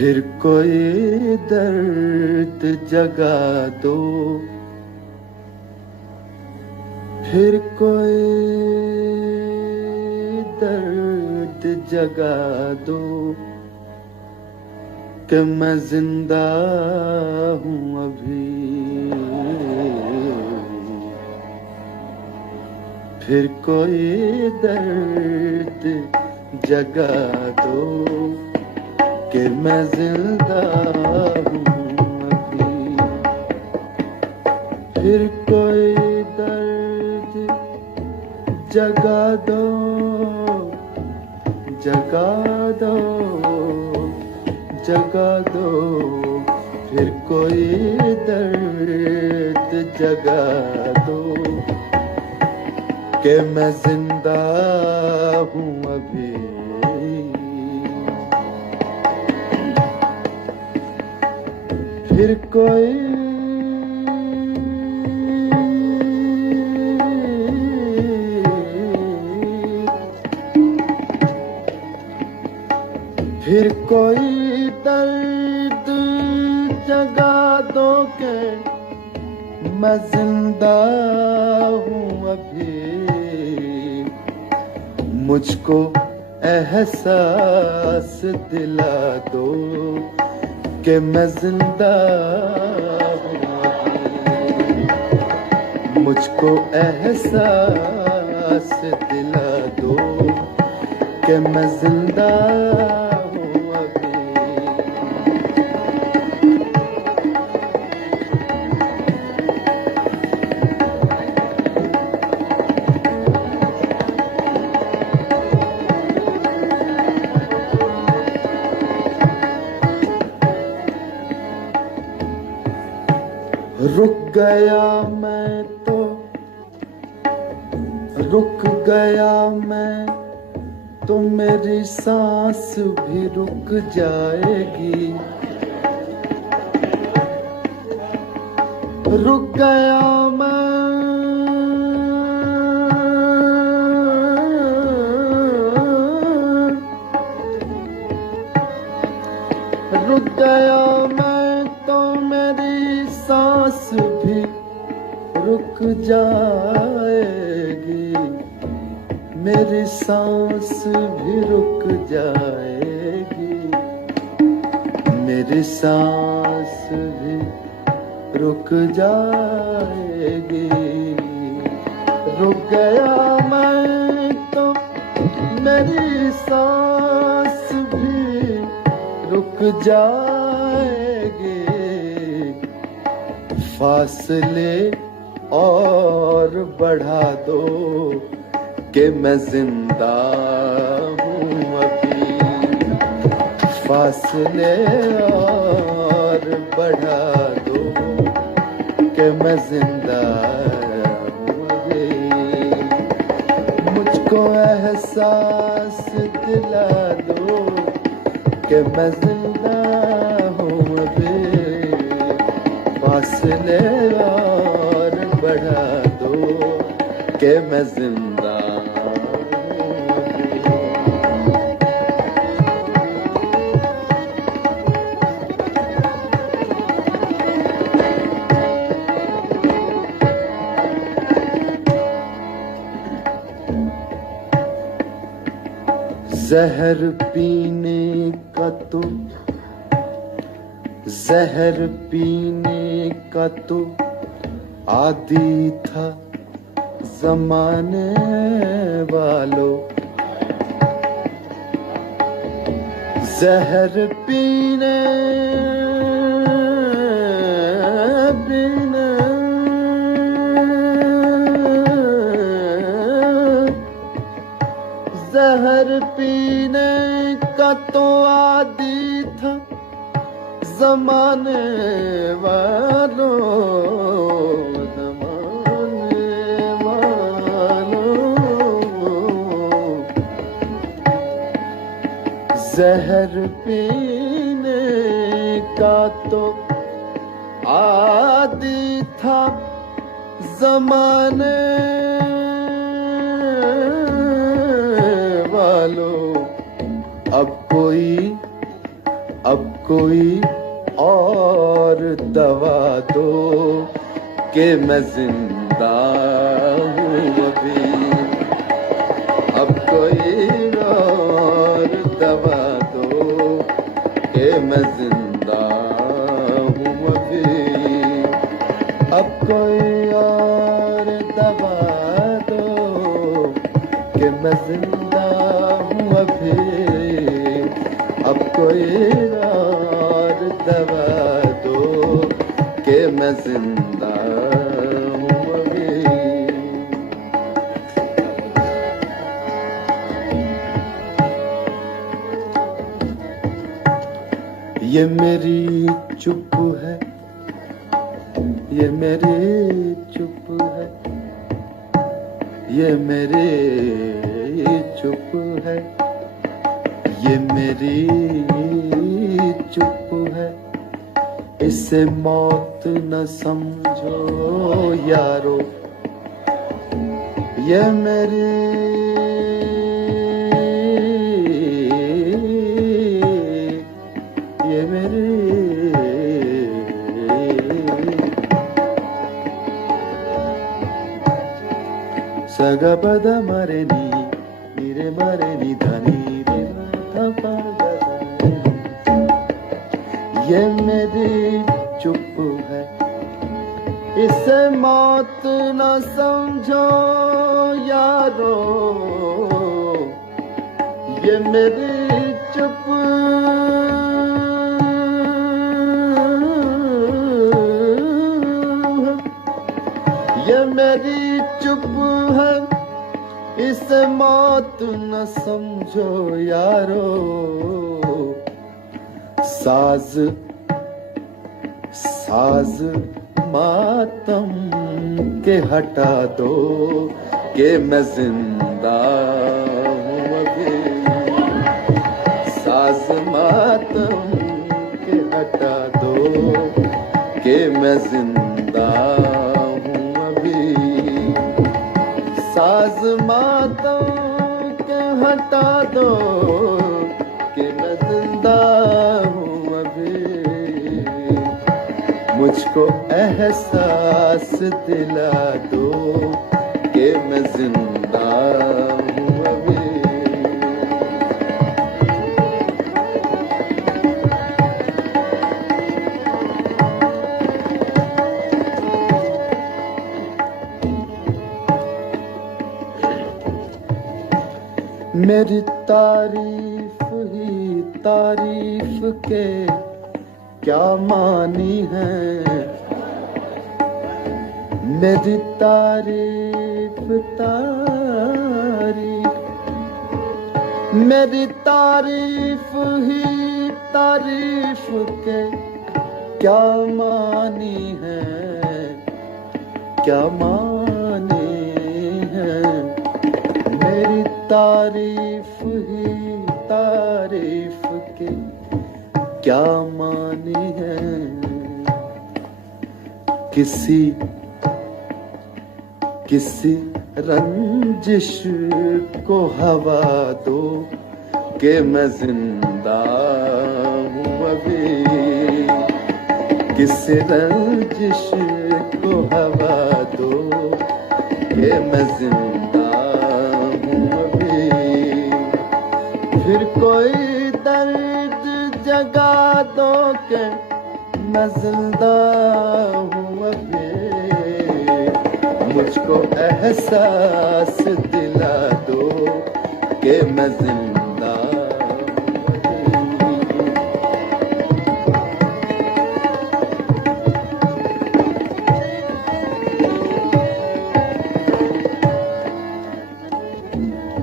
फिर कोई दर्द जगा दो, फिर कोई दर्द जगा दो कि मैं जिंदा हूँ अभी। फिर कोई दर्द जगा दो कि मैं जिंदा हूँ अभी। फिर कोई दर्द जगा दो, जगा दो, जगा दो। फिर कोई दर्द जगा दो कि मैं जिंदा हूँ अभी। फिर कोई दर्द जगा दो के मैं जिंदा हूँ अभी। मुझको एहसास दिला दो कि मैं जिंदा हूँ अभी। मुझको एहसास दिला दो कि मैं जिंदा हूँ अभी। रुक गया मैं तो रुक गया मैं तो मेरी सांस भी रुक जाएगी। रुक गया मैं रुक गया मैं तो मेरी सांस भी रुक जाएगी। मेरी सांस भी रुक जाएगी। मेरी सांस भी रुक जाएगी। रुक गया मैं तो मेरी सांस भी रुक जाएगी। फासले और बढ़ा दो कि मैं जिंदा हूँ अभी। फासले और बढ़ा दो कि मैं जिंदा हूँ अभी। मुझको एहसास दिला दो कि मैं जिंदा हूँ अभी। फासले और बढ़ा दो कि मैं जिंदा हूँ अभी। जहर पीने का तो जहर पीने का तो आदी था जमाने वालों। जहर पीने पीने जहर पीने का तो आदी था जमाने वालों। जहर पीने का तो आदी था जमाने वालों। अब कोई अब कोई और दवा दो कि मैं जिंदा हूँ अभी। अब कोई और दवा दो कि मैं जिंदा हूँ अभी। अब कोई और दवा दो कि मैं जिंदा हूँ अभी। अब कोई और दवा दो कि मैं जिंदा हूँ अभी। ये मेरी चुप है, ये मेरी चुप है, ये मेरी चुप है, ये मेरी चुप है। इसे मौत न समझो यारो, ये मेरी सगा पद मरे नी रे मरे नी धनी रे धा ये मेरी चुप है, इसे मौत न समझो यारो। ये मेरी चुप है, ये मेरी चुप है, इसे मौत न समझो यारो। साज साज मातम के हटा दो कि मैं जिंदा हूँ अभी। साज मातम के हटा दो कि मैं जिंदा हूँ अभी। साज मातम के हटा दो कि मैं जिंदा हूँ अभी। मुझको एहसास दिला दो कि मैं जिंदा हूँ अभी। मेरी तारीफ ही तारीफ के क्या मानी है। मेरी तारीफ तारीफ, मेरी तारीफ ही तारीफ के क्या मानी है, क्या मानी है। मेरी तारीफ ही तारीफ के क्या मानी है। किसी किसी रंजिश को हवा दो कि मैं जिंदा हूँ अभी। किसी रंजिश को हवा दो कि मैं जिंदा हूँ अभी। फिर कोई दर्द जगा दो कि मैं जिंदा हूँ अभी। मुझको एहसास दिला दो कि मैं जिंदा हूँ।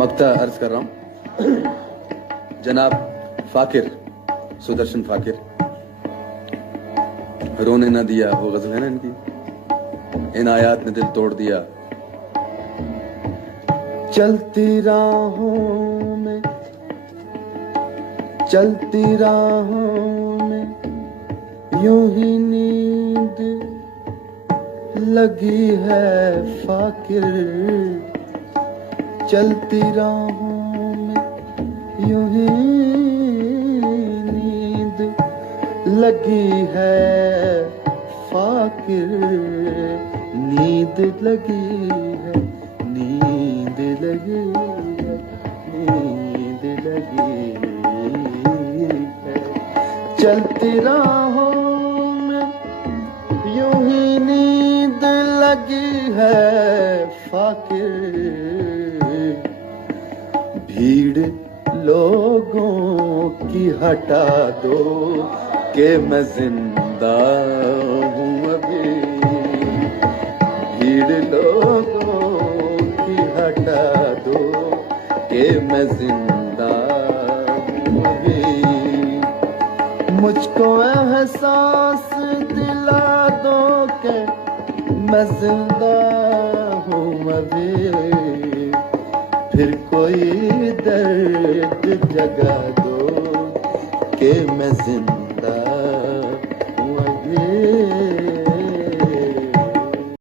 मक्ता अर्ज कर रहा हूँ जनाब फाकिर, सुदर्शन फाकिर। रोने न दिया, वो गजल है ना इनकी। इन आयात ने दिल तोड़ दिया। चलती राहों में, चलती राहों में यूं ही नींद लगी है फाकिर। चलती राहों में यूं ही नींद लगी है फाकिर, नींद लगी है, नींद लगी है, नींद लगी है। चलती राहों में यूं ही नींद लगी है फाकिर, भीड़ लोगों की हटा दो कि मैं जिंदा हूँ अभी, भीड़ लोगों की हटा दो कि मैं जिंदा हूँ अभी। मुझको एहसास दिला दो कि मैं जिंदा हूँ अभी, फिर कोई दर्द जगा दो कि मैं जिंदा